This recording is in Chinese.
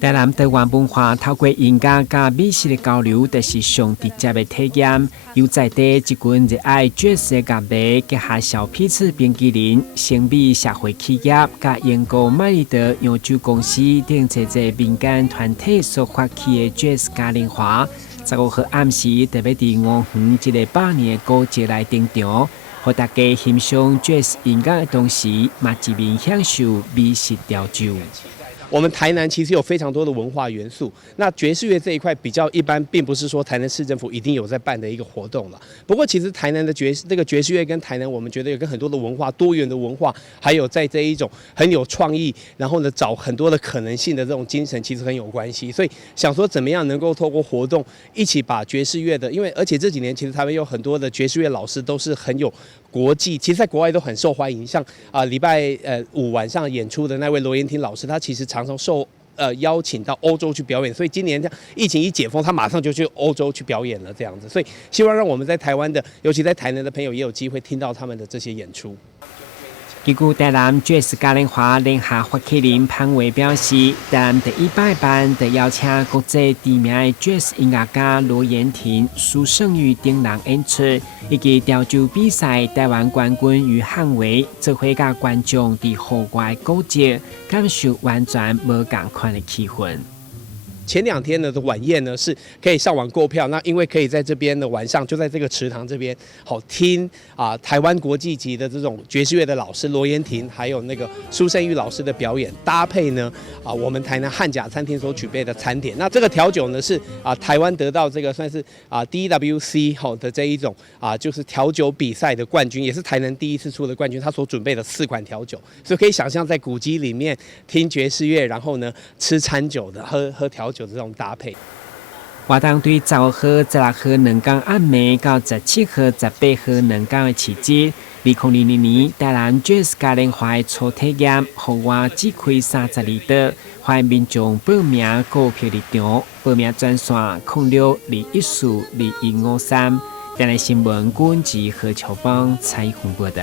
台南台湾文化透过音乐甲美食的交流，就是上直接的体验。有在地一群热爱爵士的乐迷，结合小批次冰淇淋、生美社会企业甲英国麦丽德洋酒公司等这些民间团体所发起的爵士嘉年华。15号暗时特别伫五园一个百年的古迹来登场，让大家欣赏爵士音乐的同时，嘛一面享受美食调酒。我们台南其实有非常多的文化元素，那爵士乐这一块比较一般，并不是说台南市政府一定有在办的一个活动了。不过其实台南的爵士乐跟台南，我们觉得有跟很多的文化、多元的文化，还有在这一种很有创意，然后呢找很多的可能性的这种精神，其实很有关系。所以想说怎么样能够透过活动一起把爵士乐的，因为而且这几年其实台湾有很多的爵士乐老师都是很有国际，其实在国外都很受欢迎。像礼拜5晚上演出的那位罗延廷老师，他其实常常受邀请到欧洲去表演，所以今年这样疫情一解封，他马上就去欧洲去表演了，这样子。所以希望让我们在台湾的，尤其在台南的朋友，也有机会听到他们的这些演出。根据台南爵士嘉年华联合发起人潘伟表示，台南第100班就邀请国际知名的爵士音乐家罗延廷、苏胜玉等人演出，以及调酒比赛台湾冠军与汉维，做伙甲观众伫户外古迹感受完全无同款的气氛。前2天的晚宴呢是可以上网购票，那因为可以在这边的晚上就在这个池塘这边好听台湾国际级的这种爵士乐的老师罗延廷，还有那个苏胜玉老师的表演，搭配呢我们台南汉甲餐厅所举备的餐点。那这个调酒呢是台湾得到这个算是DWC 的这一种就是调酒比赛的冠军，也是台南第一次出的冠军，他所准备的4款调酒，所以可以想象在古迹里面听爵士乐，然后呢吃餐酒的喝调酒。就这种搭配。活动对15号、16号2天暗暝到17号、18号2天的期间，2022年台南爵士嘉年华的初体验，户外只开32桌，欢迎民众报名购票入场。报名专线0621422153。台南新闻，阮及何乔邦采访报道。